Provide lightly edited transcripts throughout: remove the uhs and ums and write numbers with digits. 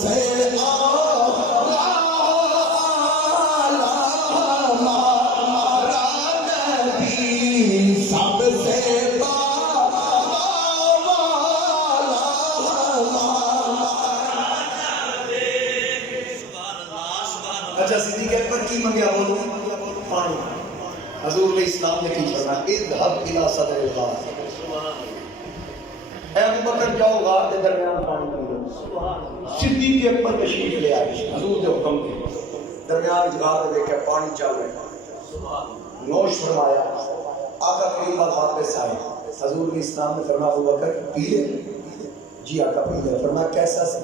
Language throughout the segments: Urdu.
سے اچھا صدیق اکبر کی منگیا بولو پانی. حضور علیہ السلام نے کی فرمایا اذهب الى صدر الغار، اے ابو بکر جاؤ غار کے درمیان پانی پی لو. صدیق اکبر تشریف لے آئے حضور کے حکم کے درمیان غار میں دیکھا پانی چل رہا، نوش فرمایا. آقا کریم بات واپس آئے. حضور علیہ السلام نے فرمایا ابو بکر پی لے؟ جی آقا پی لے. فرمایا کیسا سی؟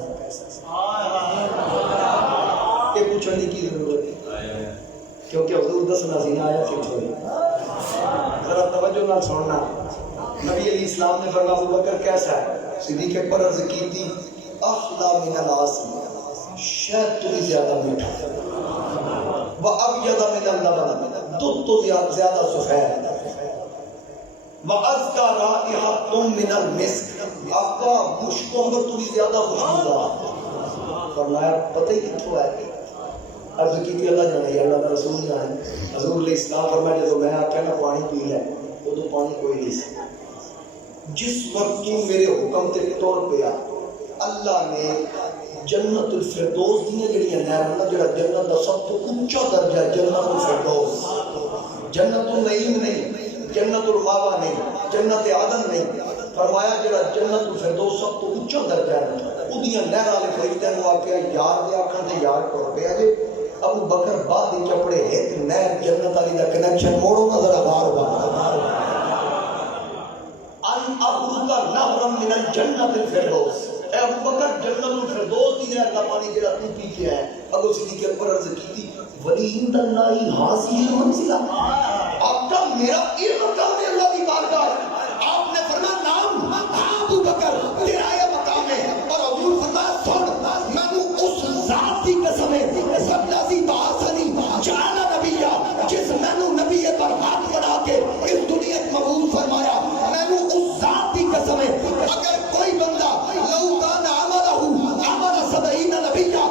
کہ پوچھنے کی ضرورت ہے کیونکہ حضور دسنا سی نہ آیا کہ چھوڑی. ذرا توجہ نہ سننا. نبی علیہ السلام نے فرمایا ابو بکر کیسا ہے؟ صدیق اکبر عرض کی تھی احلی من العسل، شہد تو بھی زیادہ میٹھا، وابیض من اللبن، دودھ تو زیادہ سفید، وازکا رائحۃ من المسک، آقا مشکوں پر تو بھی زیادہ خوشبودار. فرمایا پتہ ہی کتوں ہے؟ عرض کی تھی اللہ جانے یا اللہ کا رسول جانے. حضور علیہ السلام فرمایا جب میں آکھا نا پانی پی لے وہ تو پانی کوئی نہیں سی. جس وقت تو میرے حکم تے طور پہ اللہ نے جنت الفردوس دیاں جڑیاں نہراں جڑا جنت دا سب تو اونچا درجہ ہے جنت الفردوس، جنت النعیم نہیں، جنت الماوا نہیں، جنت عدن نہیں. فرمایا جڑا جنت الفردوس سب تو اونچا درجہ ہے اودیاں نہراں والے فرشتیاں نوں آکھیا یار دے آکھن تے یار ٹر پیا جے. ابو بکر بعد وچ چپڑے ایک نہر جنت والی دا کنیکشن موڑو نہ ذرا بار بار ان اخرج نهرا من الجنت الفردوس. اے ابو بکر جنت الفردوس دی نہر دا پانی جڑا تو پی کے ہے. ابو صدیق اکبر عرض کی تھی ولی عند اللہ حاصل المنزلہ، آقا میرا یہ مقام ہے اللہ کی بارگاہ. آپ نے فرمایا نام ابو بکر تیرا یہ مقام ہے. اور حضور فرمایا سن میں اس ذات کی قسم ہے سبلازی باسنی جعل نبیہ جس میں نبی پر ہاتھ بنا کے اس دنیا کو مقبول فرمایا. میں اس ذات کی قسم ہے اگر کوئی بندہ لو کان عملہ عمل 70 نبیہ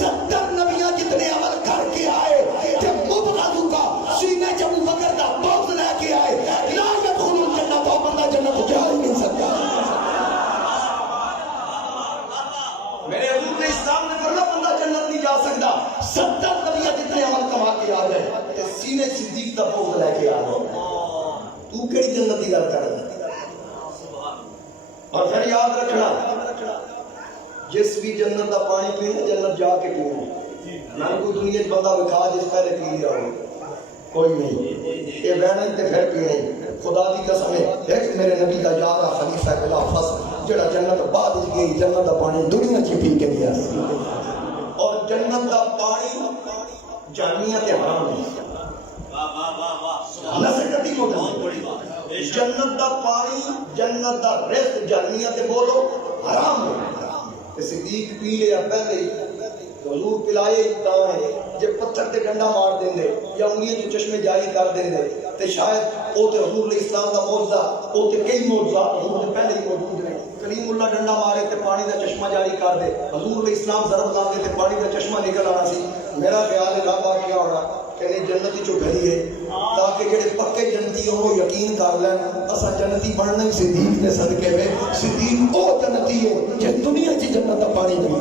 70 نبیہ جتنے عمل کر کے آئے کہ مبغض کا سینے جب ابو بکر کا بغض لے کے آئے لا يدخل الجنہ تو بندہ جنت جا ہی نہیں سکتا. میرے حضور نے اسلام نے فرمایا بندہ جنت نہیں جا سکتا 70 نبیہ جتنے عمل کما کے آ جائے تے سینے صدیق کا بغض لے کے آ جائے. تو کیڑی جنت دی گل کر رہا ہے؟ اور پھر یاد رکھنا جس بھی جنت کا پانی پینا جنت جا کے پینا. نہ کوئی دنیا چ بندہ وکھا جس پہلے پی لیا ہو کوئی نہیں. یہ بہنا تے پھر پینا ہی. خدا دی قسم ہے ایک میرے نبی کا یار خلیفہ بلا فصل جڑا جنت بعد گئی جنت کا پانی دنیا چ پی کے گیا. اور جنت کا پانی جہنمیت حرام ہے. جنت دا پانی جنت دا رزق جہنمیت بولو حرام ہے. صدیق پی لیا پہلے ہی حضور پلائے تاں جے پتھر تے ڈنڈا مار دیندے یا انگلیاں جو چشمے جاری کر دیندے تے شاید او تے حضور علیہ السلام دا معجزہ او تے کئی معجزات حضور نے پہلے ہی موجود نے. کلیم اللہ ڈنڈا مارے تے پانی دا چشمہ جاری کر دے حضور علیہ السلام ضرب لاندے تے پانی دا چشمہ نکل آنا سی. میرا خیال ہے رب کیا ہونا کہ جنتی چو گھری ہے تاکہ جڑے پکے جنتی ہو وہ یقین کر لیں اسا جنتی بننا ہی صدیق دے صدقے میں. صدیق او جنتی ہے جس دنیا چ جنت دا پانی نہیں.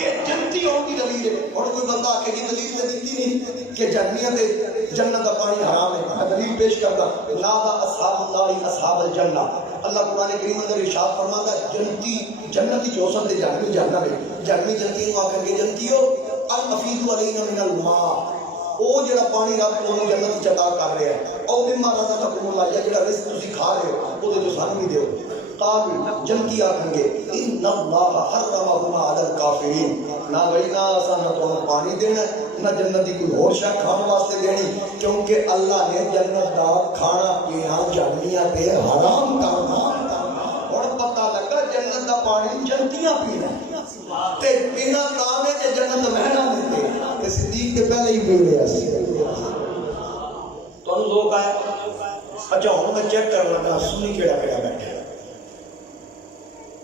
یہ جنتی ہو کی دلیل ہے. اور کوئی بندہ آ کے کی دلیل تے دیتی نہیں کہ جہنمیت جنت دا پانی حرام ہے. میں دلیل پیش کرتا نادا اصحاب اللہ اصحاب الجنہ. اللہ قرآن کریم اندر ارشاد فرماتا ہے جنتی جنتی جو سن دے جہنمی جہنم ہے. جہنمی جنتی نو آ کے جنتی ہو الافیض علینا من الماء او جڑا پانی رب کو جنت وچ عطا کر رہا ہے او مما رزقکم اللہ جڑا رزق تسی کھا رہے ہو او تے جو سانوں بھی دیو. قابل جنتی آکھیں گے ان اللہ حرمہما علی الکافرین. نہ بھائی نہ اساں نہ تو پانی دینا نہ جنت دی کوئی اور شے کھان واسطے دینی کیونکہ اللہ نے جنت دا کھانا پینا جہنمیاں تے حرام کرنا. ہن پتہ لگا جنت دا پانی جنتیاں پینا تے پینا کام ہے کہ جنت مہنا دیتے تے صدیق کے پہلے ہی پی لیا سی. تانوں ذوق آیا؟ اچھا ہن میں چیک کرن لگا سنی کیڑا کیڑا بیٹھا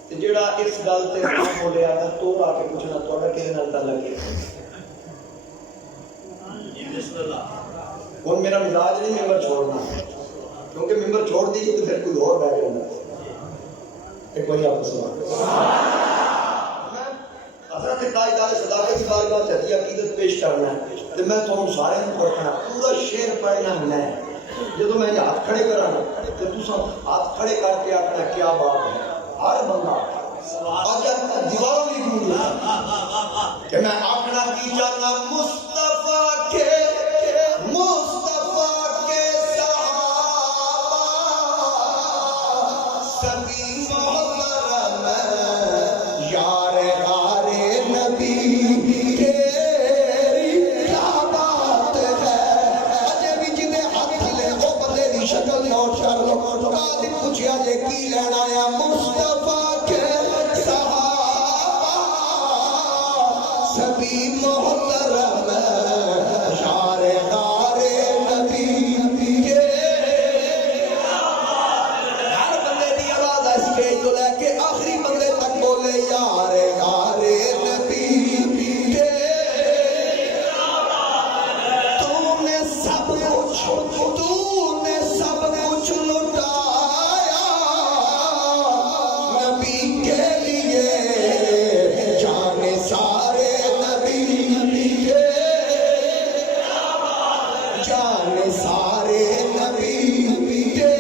تے جڑا اس گل تے نہ بولیا تے تو آ کے پوچھنا تہاڈا کہدے نال تعلق ہے؟ بسم اللہ۔ ہن میرا مزاج نہیں ممبر چھوڑنا، کیونکہ ممبر چھوڑ دی تو پھر کوئی اور بیٹھ جاتا ہے۔ ایک بار آپ سبحان اللہ۔ حضرت تاجدار صداقت کی بارگاہ میں ہدیہ عقیدت پیش کرنا ہے تے میں تھانوں سارے نوں پڑھنا پورا شعر پڑھنا ہے۔ جدوں میں ہاتھ کھڑے کرانا تے تساں ہاتھ کھڑے کر کے آکھنا کیا بات ہے۔ ہر بندہ اج دیواروں بھی گونج کہ میں آکھنا کی جانا مصطفیٰ کے سبھی محترم یار غار نبی تیری کیا بات ہے۔ اجے بھی جنے ہاتھ لے او بندے دی شکل نوٹ کر لو۔ قاضی پوچھیا جے کی لینا آیا؟ مصطفیٰ کے صحابہ سبھی محترم یار غار نبی تو لے کے آخری بندے تک بولے یار غار نبی تو نے سب کچھ لٹایا نبی کے لیے جان سارے نبی کے جان سارے نبی کے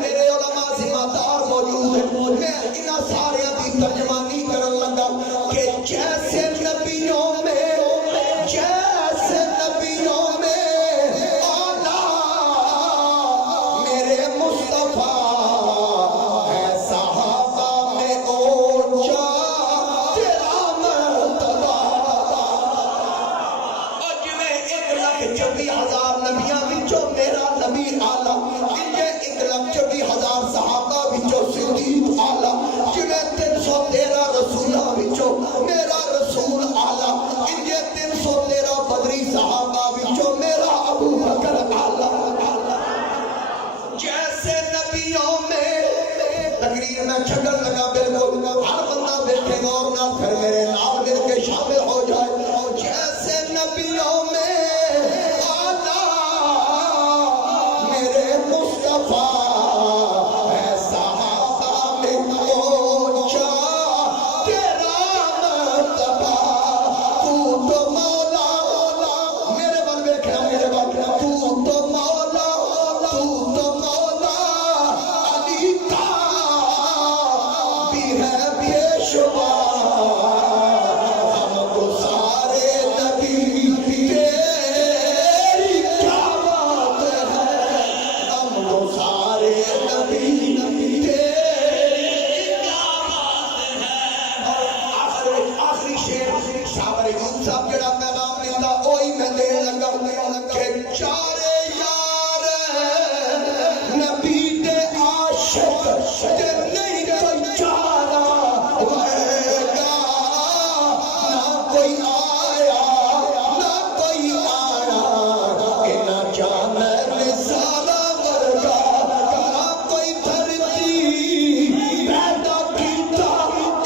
میرے علماء ذمہ موجود ہیں۔ میں انہاں سارے دی ترجمانی کرن لگا کہ جیسے نبیوں میں آلہ میرے مصطفیٰ ہے، صحابہ میں اونچا تیرا مرتبہ۔ اور جویں 1,24,000 نبیاں وچوں میرا نبی آلہ، 1,24,000 صحابہ وچوں صدیق آلہ، جویں 313 رسولاں وچوں میرا رسول آلہ، انجے 313 بدری صحابہ وچوں میرا ابو بکر آلہ۔ جیسے نبیوں میں تقریر میں چھگن لگا بالکل ہر بندہ بیٹھے غور نہ پھر میرے نام مل کے شامل ہو جائے۔ جیسے نبیوں میں آلہ میرے مصطفیٰ ہے، صحابہ میں اونچا تیرا مرتبہ۔ تو مولا میرے بل بیٹھا میرے بل تو مولا علی کا بھی ہے بے شمار۔ ہم کو سارے نبی تیری کیا بات ہے، ہم کو سارے نبی تیری کیا بات ہے۔ آخری شعر شاہ ریحان صاحب جڑا پیغام دیتا وہی میں دین لگا کہ چارے یار نبی دے عاشق تے نہیں کوئی چارہ ہوئے گا، نہ کوئی آیا نہ کوئی آنا، کہ نہ جان رسالہ ورگا، نہ کوئی دھرتی پیدا کیتا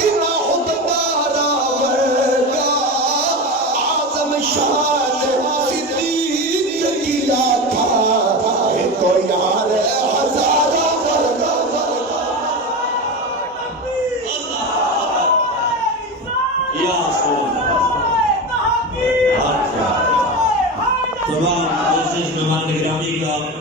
نہ خوددارا ورگا، اعظم شان صدیق کیا تھا تو یار ہزارہ ورگا۔ یا